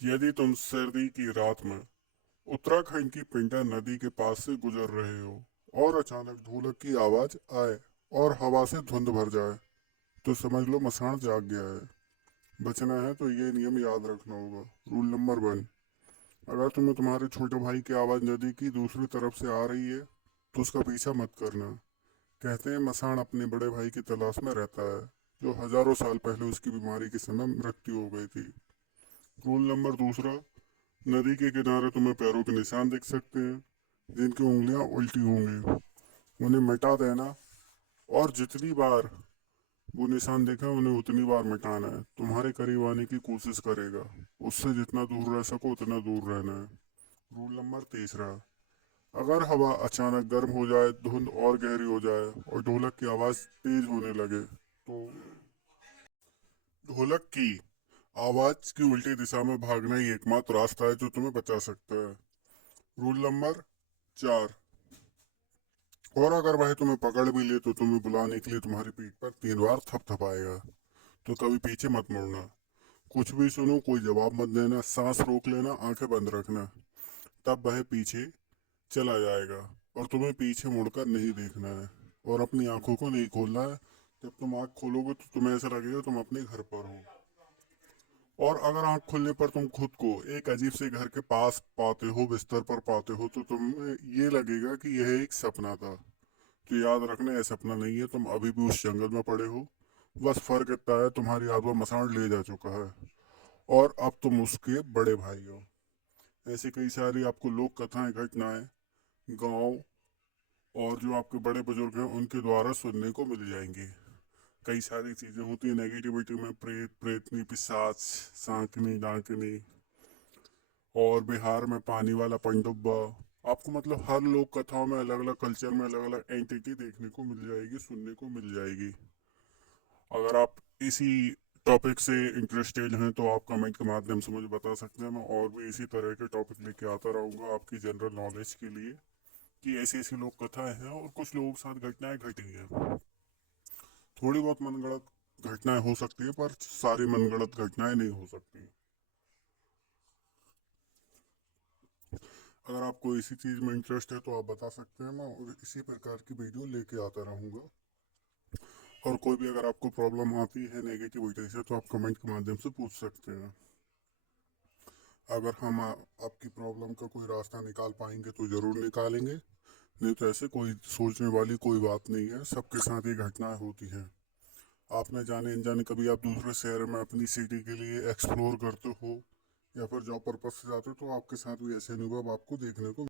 यदि तुम सर्दी की रात में उत्तराखंड की पिंडा नदी के पास से गुजर रहे हो और अचानक ढोलक की आवाज आए और हवा से धुंध भर जाए, तो समझ लो मसान जाग गया है। बचना है तो ये नियम याद रखना होगा। रूल नंबर 1, अगर तुम्हें तुम्हारे छोटे भाई की आवाज नदी की दूसरी तरफ से आ रही है तो उसका पीछा मत करना। कहते हैं मसान अपने बड़े भाई की तलाश में रहता है, जो हजारों साल पहले उसकी बीमारी के समय मृत्यु हो गई थी। रूल नंबर दूसरा, नदी के किनारे तुम्हें पैरों के निशान दिख सकते हैं, जिनकी उंगलियां उल्टी होंगी। उन्हें मिटा देना, और जितनी बार वो निशान दिखे उन्हें उतनी बार मिटाना है। तुम्हारे करीब आने की कोशिश करेगा, उससे जितना दूर रह सको उतना दूर रहना है। रूल नंबर तीसरा, अगर हवा अचानक गर्म हो जाए, धुंध और गहरी हो जाए और ढोलक की आवाज तेज होने लगे, तो ढोलक की आवाज की उल्टी दिशा में भागना ही एकमात्र रास्ता है जो तुम्हें बचा सकता है। रूल नंबर 4, और अगर वह तुम्हें पकड़ भी ले तो तुम्हें बुलाने के लिए तुम्हारी पीठ पर 3 बार थपथपाएगा। तो कभी पीछे मत मुड़ना, कुछ भी सुनो कोई जवाब मत देना, सांस रोक लेना, आंखें बंद रखना। तब वह पीछे चला जाएगा और तुम्हें पीछे मुड़कर नहीं देखना है और अपनी आंखों को नहीं खोलना है। जब तुम आंख खोलोगे तो तुम्हें ऐसा लगेगा तुम अपने घर पर हो। और अगर आंख खुलने पर तुम खुद को एक अजीब से घर के पास पाते हो, बिस्तर पर पाते हो, तो तुम्हें ये लगेगा कि यह एक सपना था। तो याद रखना, यह सपना नहीं है, तुम अभी भी उस जंगल में पड़े हो। बस फर्क इतना है, तुम्हारी आत्मा मसान ले जा चुका है और अब तुम उसके बड़े भाई हो। ऐसे कई सारी आपको लोक कथाएं, घटनाएं गांव और जो आपके बड़े बुजुर्ग हैं उनके द्वारा सुनने को मिल जाएंगी। कई सारी चीजें होती है नेगेटिविटी में, प्रेत प्रेतनी, पिशाच, सांकनी डांकनी, और बिहार में पानी वाला पनडुब्बा। आपको मतलब हर लोक कथाओं में अलग अलग कल्चर में अलग अलग एंटिटी देखने को मिल जाएगी, सुनने को मिल जाएगी। अगर आप इसी टॉपिक से इंटरेस्टेड हैं तो आप कमेंट के माध्यम से मुझे बता सकते हैं। मैं और भी इसी तरह के टॉपिक लेके आता रहूँगा आपकी जनरल नॉलेज के लिए, कि ऐसी ऐसी लोक कथाएं हैं और कुछ लोगों के साथ घटनाएं घटी हैं। थोड़ी बहुत मनगढ़ंत घटनाएं हो सकती है, पर सारी मनगढ़ंत घटनाएं नहीं हो सकती। अगर आपको इसी चीज़ में इंटरेस्ट है तो आप बता सकते हैं, मैं और इसी प्रकार की वीडियो लेके आता रहूँगा। और कोई भी अगर आपको प्रॉब्लम आती है नेगेटिविटी से तो आप कमेंट के माध्यम से पूछ सकते हैं। अगर हम आपकी प्रॉब्लम का कोई रास्ता निकाल पाएंगे तो ज़रूर निकालेंगे, नहीं तो ऐसे कोई सोचने वाली कोई बात नहीं है, सबके साथ ये घटनाएं होती हैं। आप न जाने अनजाने कभी आप दूसरे शहर में अपनी सिटी के लिए एक्सप्लोर करते हो या फिर जॉब पर्पज से जाते हो तो आपके साथ भी ऐसे अनुभव आपको देखने को